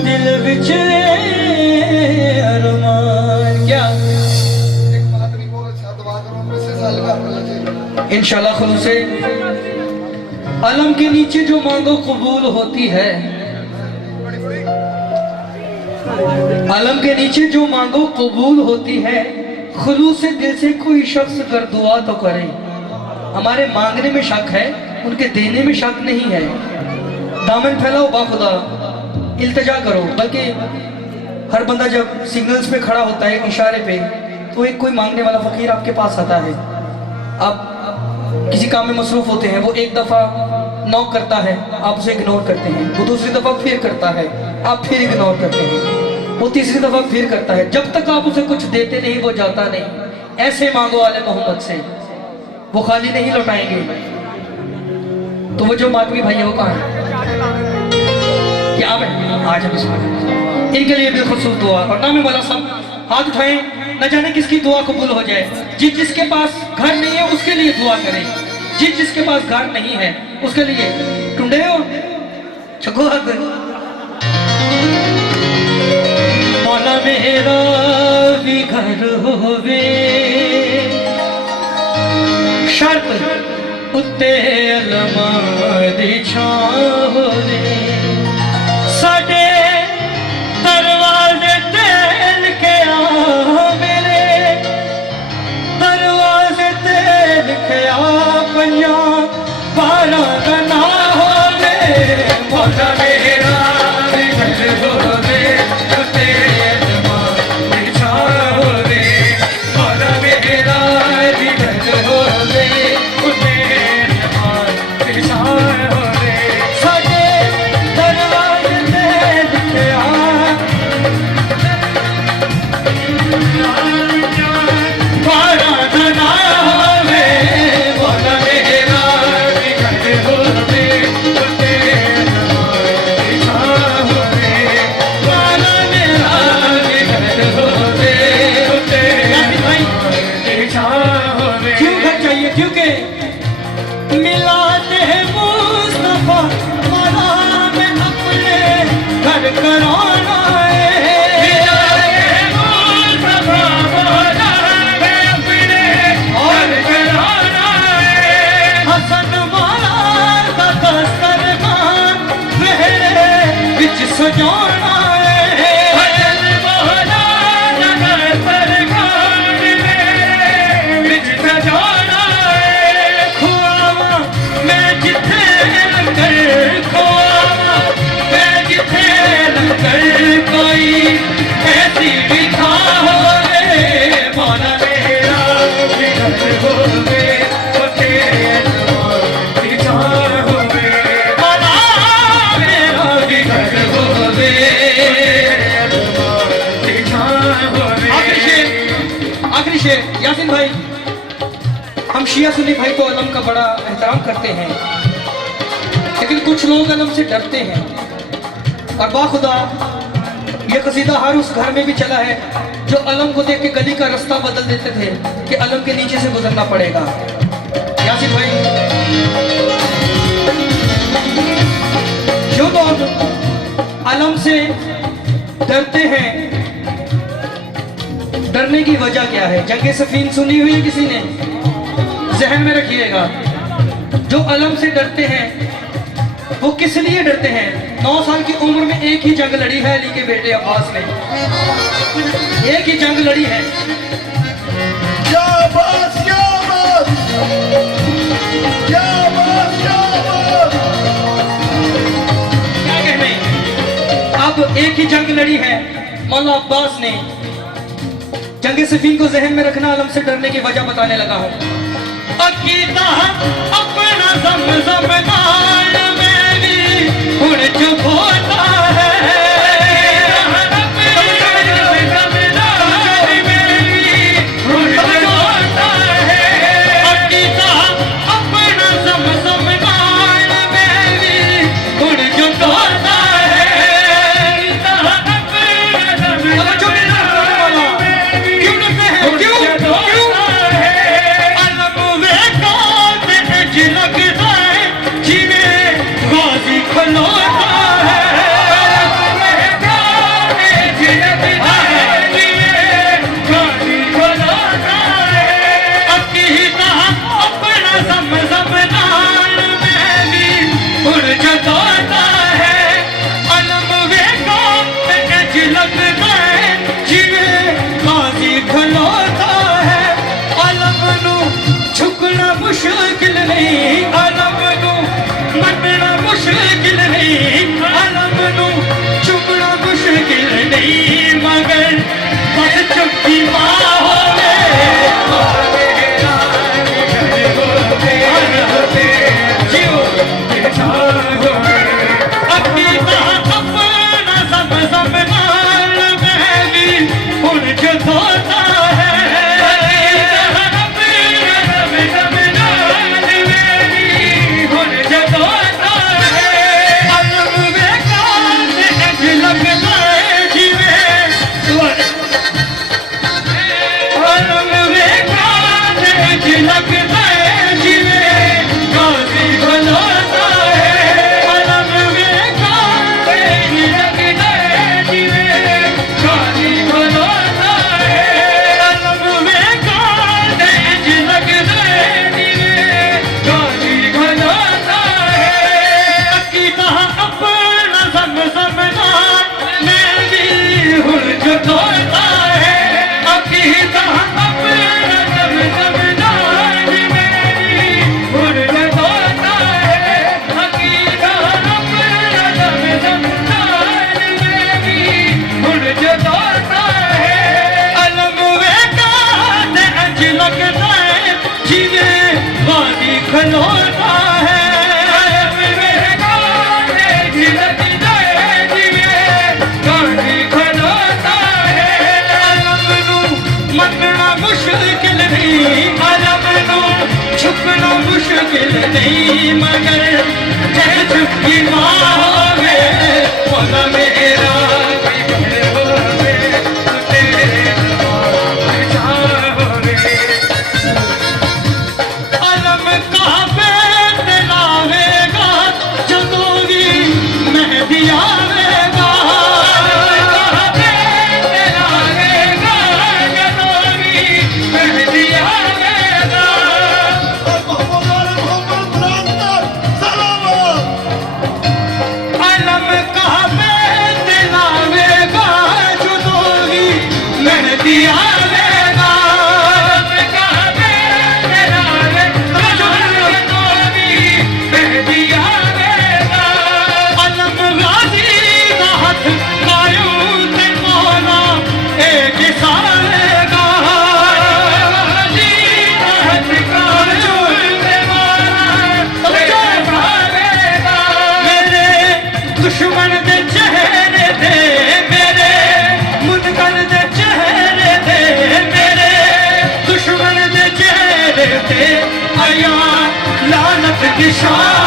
दिल विच अरमान। क्या एक बात नहीं बहुत अच्छा दुआ करो मैं से साल का करना चाहिए इंशाल्लाह खुलूस से अलम के नीचे जो मांगो कबूल होती है। अलम के नीचे जो मांगो कबूल होती है। खुलूस से दिल से कोई शख्स अगर दुआ तो करे। हमारे मांगने में शक है, उनके देने में शक नहीं है। दामन फैलाओ बाखुदा, इल्तिजा करो। बल्कि हर बंदा जब सिग्नल्स पे खड़ा होता है इशारे पे, तो एक कोई मांगने वाला फकीर आपके पास आता है। आप किसी काम में मसरूफ होते हैं, वो एक दफ़ा नॉक करता है, आप उसे इग्नोर करते हैं। वो दूसरी दफ़ा फिर करता है, आप फिर इग्नोर करते हैं। वो तीसरी दफ़ा फिर करता है। जब तक आप उसे कुछ देते नहीं वो जाता नहीं। ऐसे मांगो आले मोहम्मद से, वो खाली नहीं लौटाएंगे। तो वो जो मातमी भाई है वो कहाँ है? क्या है? आज हम इसमें इनके लिए भी खुसूस दुआ। और नाम वाला सब हाथ उठाएं, न जाने किसकी दुआ कबूल हो जाए। जिसके पास घर नहीं है उसके लिए दुआ करें। जिसके पास घर नहीं है उसके लिए टुंडे हो छको हाथ। मौला मेरा भी घर होवे, शर्त उत्ते अलमा दी छां होवे। साडे दरवाजे तेल के आ, मेरे दरवाजे तेल के आ, पंजा बारा गना होवे। मौला मेरा भी घर होवे, उत्ते अलमा दी छां होवे। मौला मेरा भी घर होवे, उत्ते अलमा दी छां होवे। साडे दरवाजे तेल के आ, बारा गना होवे। मौला मेरा भी घर होवे, उत्ते अलमा दी छां होवे। मौला मेरा भी घर होवे, उत्ते अलमा दी छां होवे। क्यों घर चाहिए? क्योंकि मिलाते हैं मुस्तफा मौला में अपने घर कराना है। मिलाते हैं मुस्तफा मौला में अपने घर कराना है। हसन मौला का दस्तरखान मेरे बिच सजाना है। हसन मौला का दस्तरखान मेरे बिच सजाना है। खुआवा मैं जिथे लंगर, खुआवा मैं जिथे लंगर, कोई ऐसी भी था होवे। मौला मेरा भी घर होवे, उत्ते अलमा दी छां होवे। मौला मेरा भी घर होवे, उत्ते अलमा दी छां होवे। आखिरी शेर यासीन भाई। हम शिया सुन्नी भाई तो अलम का बड़ा एहतराम करते हैं, लेकिन कुछ लोग अलम से डरते हैं। और बाखुदा ये कसीदा हर उस घर में भी चला है जो अलम को देख के गली का रास्ता बदल देते थे कि अलम के नीचे से गुजरना पड़ेगा। यासीन भाई, जो लोग अलम से डरते हैं, डरने की वजह क्या है? जंगे सफीन सुनी हुई है किसी ने? जहन में रखिएगा। जो अलम से डरते हैं वो किस लिए डरते हैं? 9 साल की उम्र में एक ही जंग लड़ी है अली के बेटे अब्बास ने। एक ही जंग लड़ी है। क्या बात क्या बात क्या बात क्या बात। क्या कहने? अब एक ही जंग लड़ी है। मौला अब्बास ने जंगे सफीन को जहन में रखना, अलम से डरने की वजह बताने लगा हूं। अकीदा अपना ज़म-ज़म नाल में भी हुण चुप होता है। अकीदा अपना ज़म-ज़म नाल में भी हुण चुप होता है। लगता है जिन्हें गाजी खलोता है। माँ होवे मौला मेरा कोई बहन होवे तेरे दरबार होवे अलम काबे ते लावेगा जदों भी मेहदी आवेगा काबे ते लावेगा जदों भी मेहदी आवेगा अलम काबे ते लावेगा जदों भी मेहदी आवेगा अलम काबे ते लावेगा जदों भी मेहदी आवेगा अलम गाजी दा हथ लायो ते मौला एक सारेगा गाजी दा हथ लायो ते मौला एक सारेगा मेरे दुश्मन दे चेहरे दे मेरे मुनकर दे चेहरे दे मेरे दुश्मन दे चेहरे दे आया लानत की शान